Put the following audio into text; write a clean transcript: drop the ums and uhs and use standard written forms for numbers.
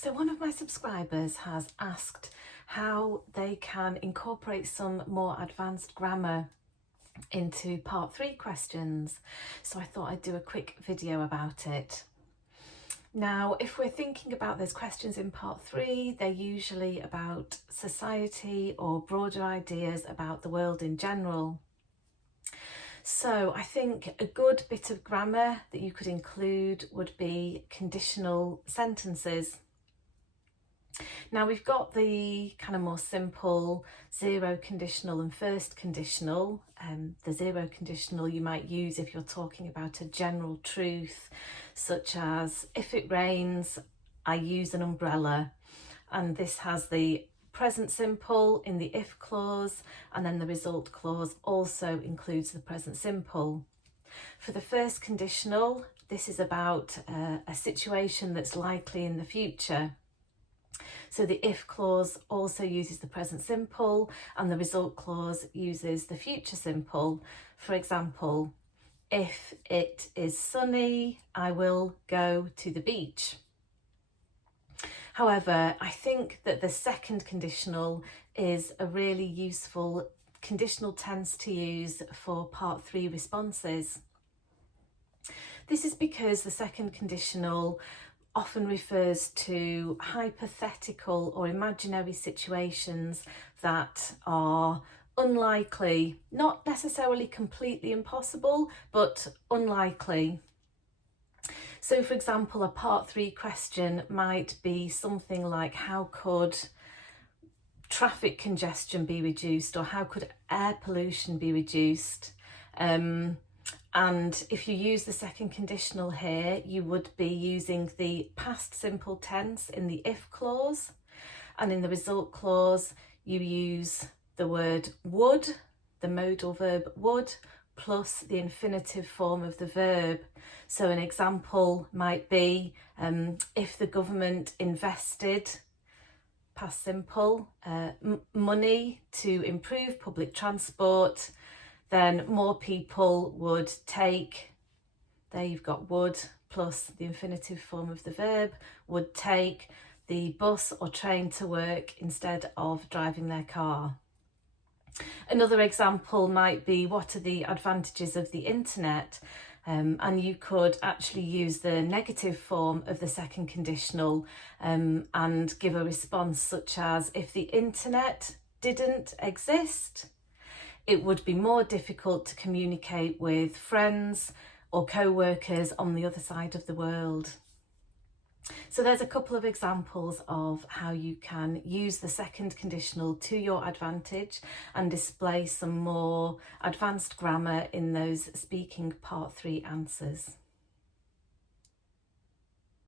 So one of my subscribers has asked how they can incorporate some more advanced grammar into part 3 questions. So I thought I'd do a quick video about it. Now, if we're thinking about those questions in part 3, they're usually about society or broader ideas about the world in general. So I think a good bit of grammar that you could include would be conditional sentences. Now we've got the kind of more simple zero conditional and first conditional. The zero conditional you might use if you're talking about a general truth, such as if it rains, I use an umbrella. And this has the present simple in the if clause, and then the result clause also includes the present simple. For the first conditional, this is about a situation that's likely in the future. So the if clause also uses the present simple and the result clause uses the future simple. For example, if it is sunny, I will go to the beach. However, I think that the second conditional is a really useful conditional tense to use for part 3 responses. This is because the second conditional often refers to hypothetical or imaginary situations that are unlikely, not necessarily completely impossible, but unlikely. So for example, a part 3 question might be something like, how could traffic congestion be reduced, or how could air pollution be reduced? And if you use the second conditional here, you would be using the past simple tense in the if clause, and in the result clause you use the word would, the modal verb would, plus the infinitive form of the verb. So an example might be if the government invested, past simple, money to improve public transport, then more people would take, there you've got would plus the infinitive form of the verb, would take the bus or train to work instead of driving their car. Another example might be, what are the advantages of the internet? And you could actually use the negative form of the second conditional and give a response such as, if the internet didn't exist, it would be more difficult to communicate with friends or co-workers on the other side of the world. So there's a couple of examples of how you can use the second conditional to your advantage and display some more advanced grammar in those speaking part 3 answers.